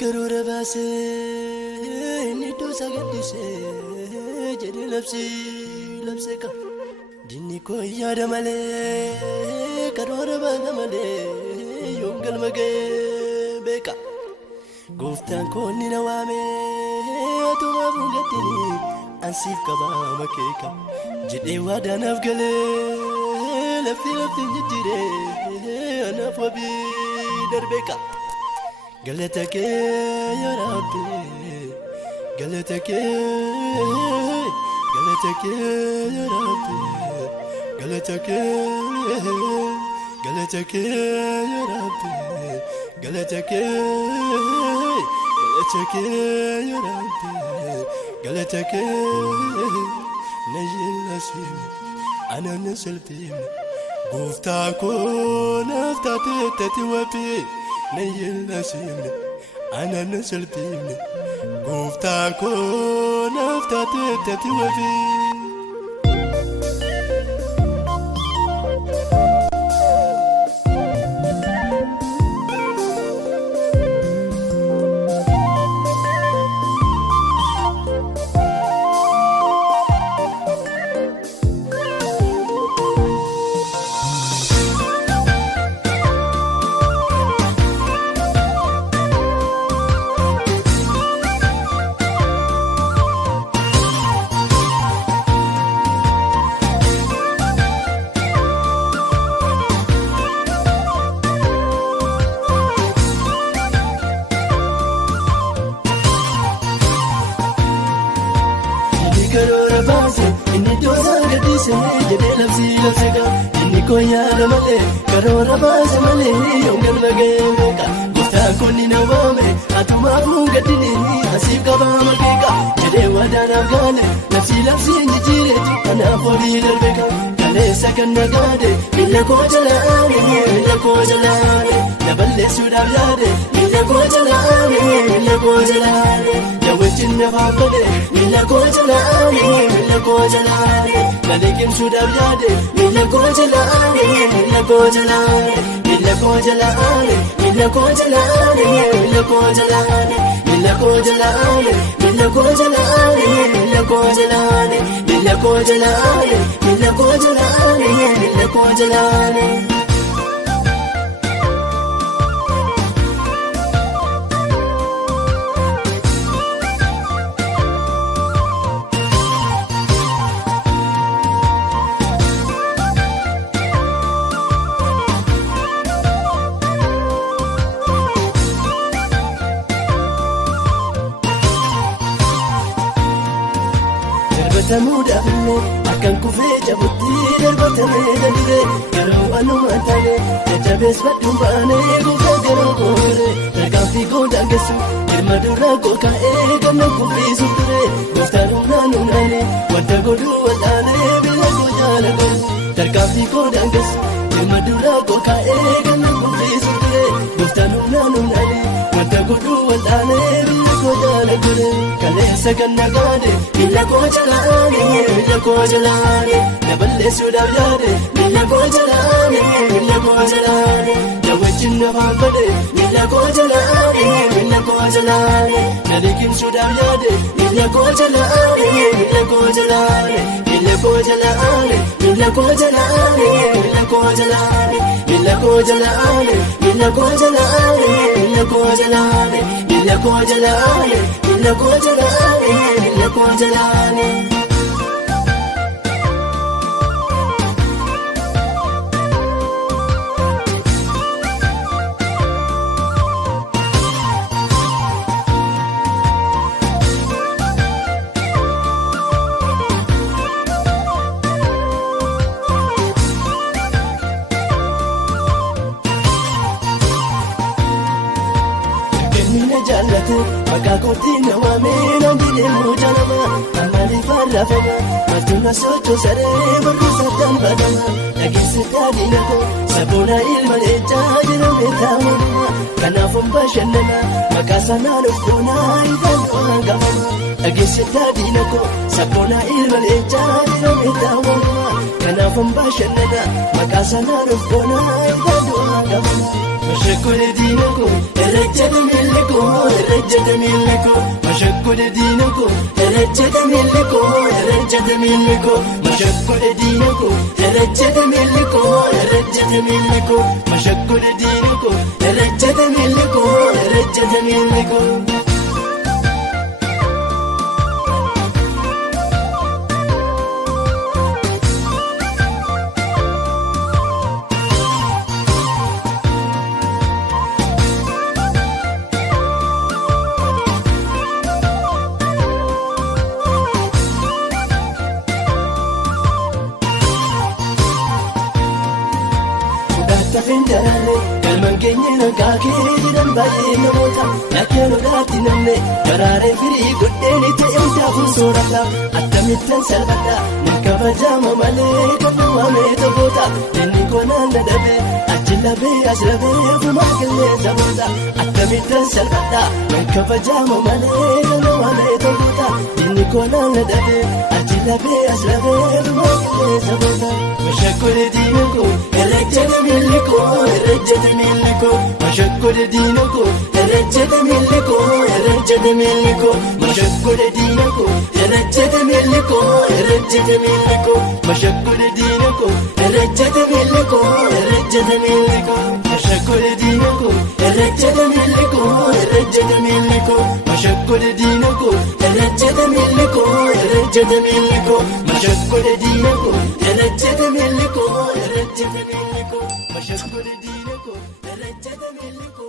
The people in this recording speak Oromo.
karoora baasee inni doosa gaddisee jedhee labsee qaba. Dinni koo yaada malee karoora baana malee yoon galma ga'ee beeka. Gooftaan koo inni na waamee atumaa fuudhatanii ansiif qabaa keeka jedhee waadaanaaf galee laftiin jijjiiree anaaf wabii darbeeka. Galata kee yaa Rabbi, galata kee yaa Rabbi, galata kee yaa Rabbi, galata kee yaa Rabbi, galata kee na yilasiin anaan salphiin gooftaa koo naaf taatee tati wabii. Nayilla simne anana salpimne gooftaa koo naaf taatee tati wabii. Karoora baasee inni doosa gaddisee jedhee labsee qaba. Inni koo yaada malee karoora baasee malee yoon galma ga'ee beeka. Gooftaan koo inni na waame atumaa fuudhatanii ansiif qabaa keeka jedhee waadaanaaf gaale labsii jijjiireetu anaaf wabii darbeeka. Kaleessa kan nagaade miila koo jalaane na balleessuudhaaf yaade miila koo jalaane na wajjin na faafade miila koo jalaane na liqimsuudhaaf yaade miila koo jalaane miila koo jalaane miila koo jalaane miila koo jalaane miila koo jalaane miila koo jalaane miila koo jalaane miila koo jalaane miila koo jalaane miila koo jalaane miila koo jalaane. Darbatamudhaaf illee akkan kufee jabutti darbatamee dandire garuu waanuma taane jajjabees badduun baanee gooftaa garuu koore tarkaanfii koo daangessu hirma duraa koo ka'ee ganna kuffiisuuf ture gooftaan humnaan humnaane wanta godhuu wal'aanee biyya koo jaala godhu tarkaanfii koo daangessu hirma duraa koo ka'ee ganna kuffiisuuf ture gooftaan humnaan humnaane wanta godhuu wal'aanee biyya koo jaala godhu. Kaleessa kan nagaade miila koo jalaane na balleessuudhaaf yaade miila koo jalaane na wajjin na faafade miila koo jalaane na liqimsuudhaaf yaade miila koo jalaane miila koo jalaane miila koo jalaane miila koo jalaane miila koo jalaane miila koo jalaane miila koo jalaane miila koo jalaane miila koo jalaane miila koo jalaane miila koo jalaane. Jaalatu maqaa kootii na waamee naan jedhee jaalama ammalee faarrafama maaltuma sochoo saree barreessa dambadama dhageessa daadhiina koo saboona ilma leencaa jedhamee taa'amama kanaafuu bashannana maqaa sanaan of boonaa ifaan waan gafama dhageessa daadhiina koo saboona ilma leencaa jedhamee taa'amama kanaafuu bashannana maqaa sanaan of boonaa ifaan waan gafama. mashakkole diinako erejjata miiliko erejjata miiliko mashakkole diinako erejjata miiliko erejjata miiliko mashakkole diinako erejjata miiliko erejjata miiliko mashakkole diinako erejjata miiliko erejjata miiliko. Tafindale kalman keenya nagaa keedhan baay'ee namoota lakkeen odaatti namne baraaree firii godheeni ta'e hundaafuu soorata akkamittan salphadha nan kabajaama malee kan waamee taphoota inni konaan na dhabe achi labee as labee fumaa qilleensa boota akkamittan salphadha nan kabajaama malee kan waamee taphoota inni konaan na dhabe achi labee as labee fumaa qilleensa boota mashakkole diinako erejjata miiliko erejjata miiliko mashakkole diinako erejjata miiliko erejjata miiliko mashakkole diinako erejjata miiliko erejjata miiliko mashakkole diinako erejjata miiliko erejjata miiliko mashakkole diinako erejjata miiliko erejjata miiliko mashakkole diinako erejjata miiliko erejjata miiliko mashakkole diinako erejjata miiliko erejjata miiliko mashakkole diinako erejjata miiliko.